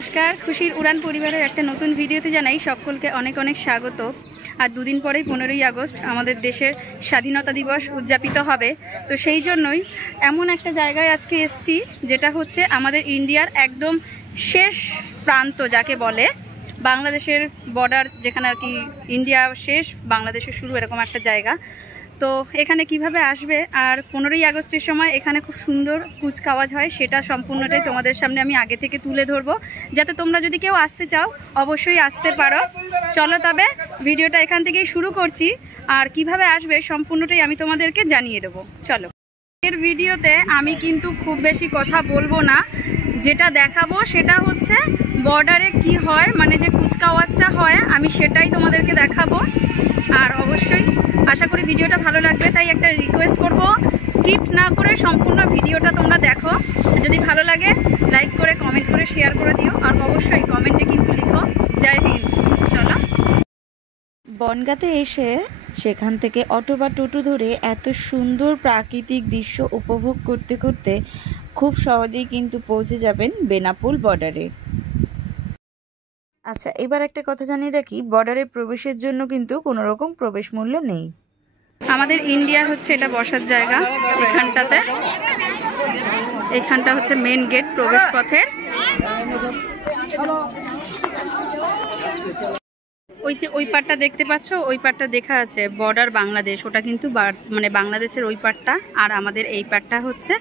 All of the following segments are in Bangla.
নমস্কার, খুশির উড়ান পরিবারের একটা নতুন ভিডিওতে জানাই সকলকে অনেক অনেক স্বাগত। আর দুদিন পরেই 15ই আগস্ট আমাদের দেশের স্বাধীনতা দিবস উদযাপিত হবে। তো সেই জন্যই এমন একটা জায়গায় আজকে এসেছি, যেটা হচ্ছে আমাদের ইন্ডিয়ার একদম শেষ প্রান্ত যাকে বলে, বাংলাদেশের বর্ডার যেখানে আর কি ইন্ডিয়া শেষ বাংলাদেশের শুরু, এরকম একটা জায়গা। তো এখানে কিভাবে আসবে, আর 15ই আগস্টের সময় এখানে খুব সুন্দর কুচকাওয়াজ হয়, সেটা সম্পূর্ণটাই তোমাদের সামনে আমি আগে থেকে তুলে ধরবো, যাতে তোমরা যদি কেউ আসতে চাও অবশ্যই আসতে পারো। চলো তবে ভিডিওটা এখান থেকেই শুরু করছি, আর কিভাবে আসবে সম্পূর্ণটাই আমি তোমাদেরকে জানিয়ে দেবো। চলো, এর ভিডিওতে আমি কিন্তু খুব বেশি কথা বলবো না, যেটা দেখাবো সেটা হচ্ছে বর্ডারে কি হয়, মানে যে কুচকাওয়াজটা হয় আমি সেটাই তোমাদেরকে দেখাবো। আর অবশ্যই আশা করি ভিডিওটা ভালো লাগবে, তাই একটা রিকোয়েস্ট করব, স্কিপ না করে সম্পূর্ণ ভিডিওটা তোমরা দেখো। যদি ভালো লাগে লাইক করে কমেন্ট করে শেয়ার করে দিও, আর অবশ্যই কমেন্টে কিন্তু লিখো জয় হিন্দ। চলো, বনগাঁতে এসে সেখান থেকে অটো বা টোটো ধরে এত সুন্দর প্রাকৃতিক দৃশ্য উপভোগ করতে করতে খুব সহজেই কিন্তু পৌঁছে যাবেন বেনাপোল বর্ডারে। আচ্ছা, এবার একটা কথা জানিয়ে রাখি, বর্ডারে প্রবেশের জন্য কিন্তু কোনো রকম প্রবেশ মূল্য নেই। আমাদের ইন্ডিয়ার হচ্ছে এটা বসার জায়গা, এখানটা হচ্ছে মেন গেট প্রবেশ পথে। ওই যে ওই পাটটা দেখতে পাচ্ছ, ওই পাটটা দেখা আছে বর্ডার বাংলাদেশ, ওটা কিন্তু মানে বাংলাদেশের ওই পাটটা, আর আমাদের এই পাটটা হচ্ছে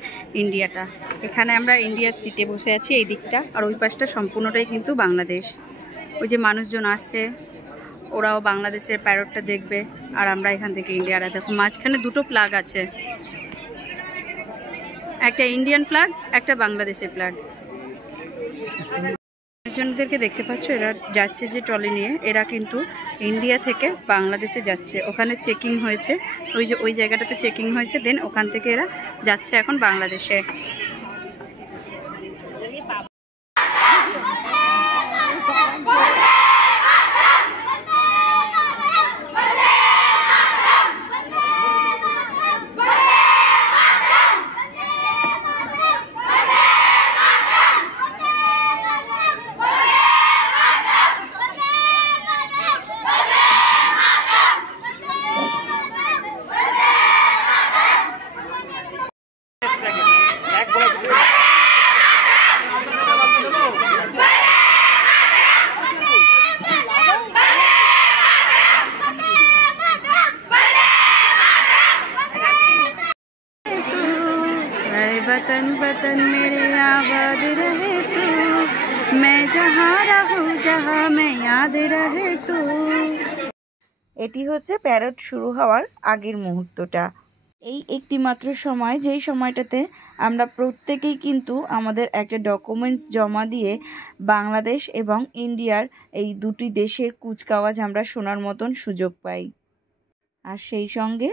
ইন্ডিয়াটা। এখানে আমরা ইন্ডিয়ার সিটে বসে আছি এই দিকটা, আর ওই পাশটা সম্পূর্ণটাই কিন্তু বাংলাদেশ। ওই যে মানুষজন আসছে, ওরাও বাংলাদেশের প্যারটটা দেখবে, আর আমরা এখান থেকে ইন্ডিয়ার। দেখো মাঝখানে দুটো ফ্ল্যাগ আছে, একটা ইন্ডিয়ান ফ্ল্যাগ, একটা বাংলাদেশের ফ্ল্যাগ। মানুষজনদেরকে দেখতে পাচ্ছ, এরা যাচ্ছে যে ট্রলি নিয়ে, এরা কিন্তু ইন্ডিয়া থেকে বাংলাদেশে যাচ্ছে। ওখানে চেকিং হয়েছে, ওই যে ওই জায়গাটাতে চেকিং হয়েছে, দেন ওখান থেকে এরা যাচ্ছে এখন বাংলাদেশে। वतन वतन मेरे आबाद रहे तू, मैं जहाँ रहूँ जहाँ मैं याद रहे तू। এটি হচ্ছে প্যারেড শুরু হওয়ার আগের মুহূর্তটা। এই একটি মাত্র সময়, যেই সময়টাতে আমরা প্রত্যেকেই কিন্তু আমাদের একটা ডকুমেন্টস জমা দিয়ে বাংলাদেশ এবং ইন্ডিয়ার এই দুটি দেশের কুচকাওয়াজ আমরা শোনার মতন সুযোগ পাই। আর সেই সঙ্গে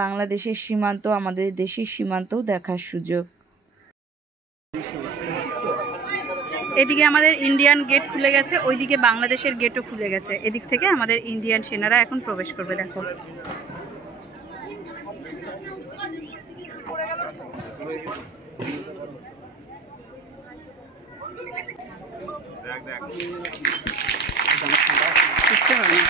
বাংলাদেশের সীমান্ত, আমাদের দেশের সীমান্তও দেখার সুযোগ। এদিকে আমাদের ইন্ডিয়ান গেট খুলে গেছে, ওইদিকে বাংলাদেশের গেটও খুলে গেছে। এদিক থেকে আমাদের ইন্ডিয়ান সেনারা এখন প্রবেশ করবে। দেখো, কিচ্ছু হয় না।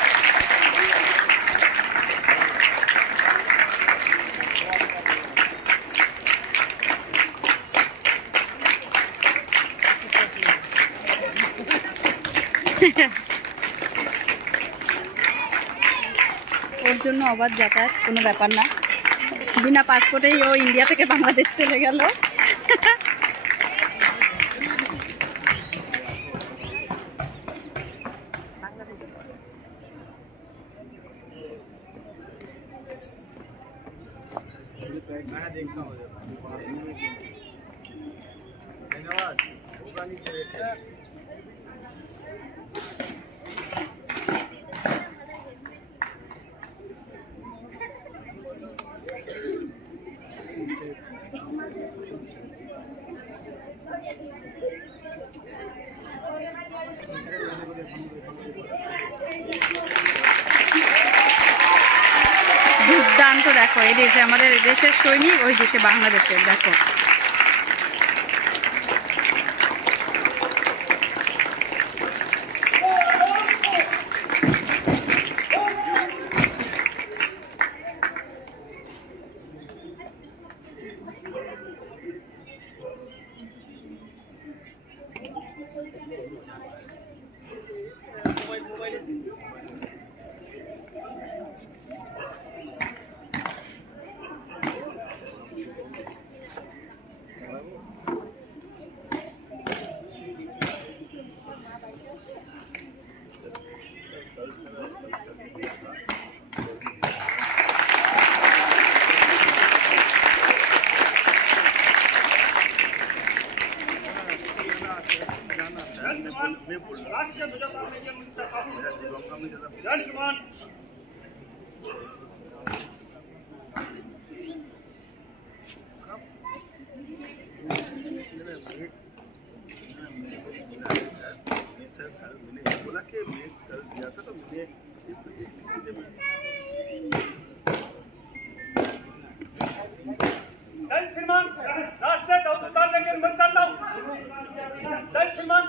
ওর জন্য অবাধ যাতায়াত, কোনো ব্যাপার না। বিনা পাসপোর্টেই ও ইন্ডিয়া থেকে বাংলাদেশ চলে গেল। ক্লান্ত দেখো, এই দেশে আমাদের দেশের সৈনিক, ওই দেশে বাংলাদেশের দেখো। जय श्रीमान राष्ट्रीय दौलतान लेकिन बन चाहता हूँ। जय श्रीमान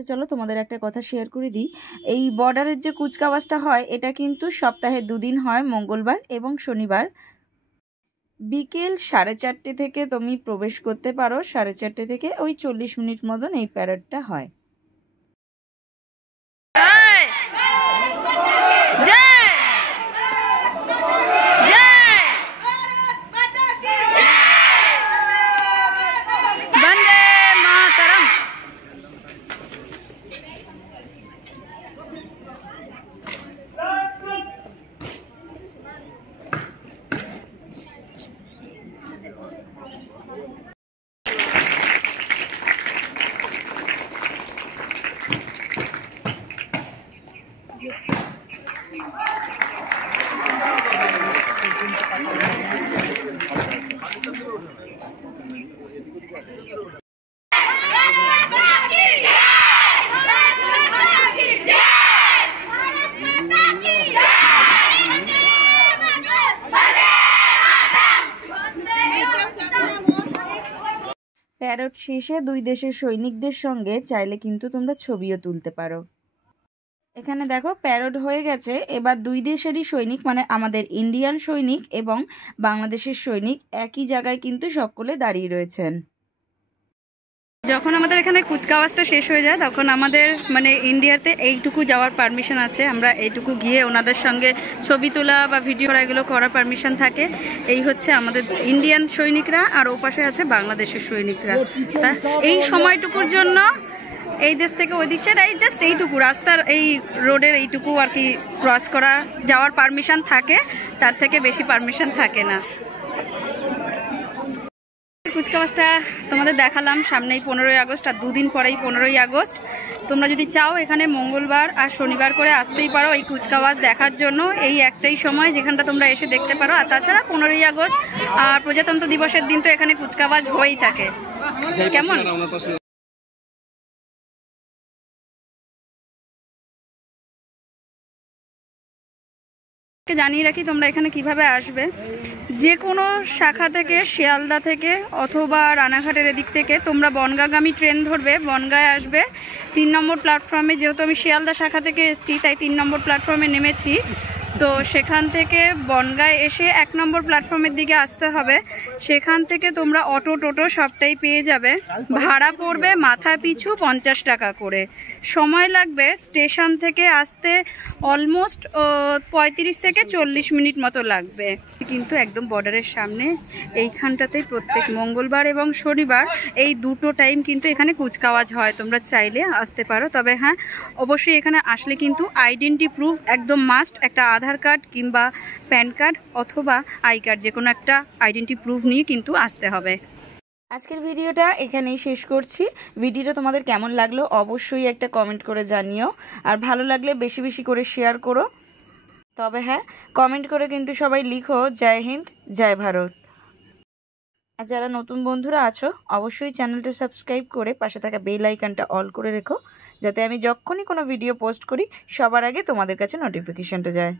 আচ্ছা চলো তোমাদের একটা কথা শেয়ার করে দিই, এই বর্ডারের যে কুচকাওয়াজটা হয় এটা কিন্তু সপ্তাহে 2 দিন হয়, মঙ্গলবার এবং শনিবার। বিকেল 4:30 থেকে তুমি প্রবেশ করতে পারো, 4:30 থেকে ওই 40 মিনিট মতন এই প্যারেডটা হয়। প্যারেড শেষে 2 দেশের সৈনিকদের সঙ্গে চাইলে কিন্তু তোমরা ছবিও তুলতে পারো। এখানে দেখো প্যারেড হয়ে গেছে, এবার 2 দেশেরই সৈনিক মানে আমাদের ইন্ডিয়ান সৈনিক এবং বাংলাদেশের সৈনিক একই জায়গায় কিন্তু সকলে দাঁড়িয়ে রয়েছেন। যখন আমাদের এখানে কুচকাওয়াজটা শেষ হয়ে যায় তখন আমাদের মানে ইন্ডিয়াতে এইটুকু যাওয়ার পারমিশন আছে, আমরা এইটুকু গিয়ে ওনাদের সঙ্গে ছবি তোলা বা ভিডিও করা এগুলো করার পারমিশন থাকে। এই হচ্ছে আমাদের ইন্ডিয়ান সৈনিকরা আর ওপাশে আছে বাংলাদেশের সৈনিকরা। তা এই সময়টুকুর জন্য এই দেশ থেকে ওই দিক এই জাস্ট এইটুকু রাস্তার এই রোডের এইটুকু আর কি ক্রস করা যাওয়ার পারমিশন থাকে, তার থেকে বেশি পারমিশন থাকে না। কুচকাওয়াজটা তোমাদের দেখালাম, সামনেই 15ই আগস্ট আর 2 দিন পরেই 15ই আগস্ট। তোমরা যদি চাও এখানে মঙ্গলবার আর শনিবার করে আসতেই পারো এই কুচকাওয়াজ দেখার জন্য, এই একটাই সময় যেখানটা তোমরা এসে দেখতে পারো। আর তাছাড়া 15ই আগস্ট আর প্রজাতন্ত্র দিবসের দিন তো এখানে কুচকাওয়াজ হয়েই থাকে। কেমন জানিয়ে রাখি তোমরা এখানে কিভাবে আসবে। যে কোনো শাখা থেকে, শিয়ালদা থেকে অথবা রানাঘাটের এদিক থেকে তোমরা বনগাঁগামী ট্রেন ধরবে, বনগাঁয় আসবে 3 নম্বর প্ল্যাটফর্মে। যেহেতু আমি শিয়ালদা শাখা থেকে এসেছি তাই 3 নম্বর প্ল্যাটফর্মে নেমেছি, তো সেখান থেকে বনগাঁয় এসে 1 নম্বর প্ল্যাটফর্মের দিকে আসতে হবে। সেখান থেকে তোমরা অটো টোটো সবটাই পেয়ে যাবে, ভাড়া পড়বে মাথা পিছু 50 টাকা করে। সময় লাগবে স্টেশন থেকে আসতে অলমোস্ট 35 থেকে 40 মিনিট মতো লাগবে। কিন্তু একদম বর্ডারের সামনে এইখানটাতেই প্রত্যেক মঙ্গলবার এবং শনিবার এই দুটো টাইম কিন্তু এখানে কুচকাওয়াজ হয়, তোমরা চাইলে আসতে পারো। তবে হ্যাঁ, অবশ্যই এখানে আসলে কিন্তু আইডেন্টি প্রুফ একদম মাস্ট, একটা আধার কার্ড কিংবা প্যান কার্ড অথবা আই কার্ড, যে কোনো একটা আইডেন্টি প্রুফ নিয়ে কিন্তু আসতে হবে। আজকের ভিডিওটা এখানেই শেষ করছি। ভিডিওটা তোমাদের কেমন লাগলো অবশ্যই একটা কমেন্ট করে জানিও, আর ভালো লাগলে বেশি বেশি করে শেয়ার করো। তবে হ্যাঁ, কমেন্ট করে কিন্তু সবাই লিখো জয় হিন্দ জয় ভারত। আর যারা নতুন বন্ধুরা আছো অবশ্যই চ্যানেলটা সাবস্ক্রাইব করে পাশে থাকা বেল আইকনটা অল করে রেখো, যাতে আমি যখনই কোনো ভিডিও পোস্ট করি সবার আগে তোমাদের কাছে নোটিফিকেশনটা যায়।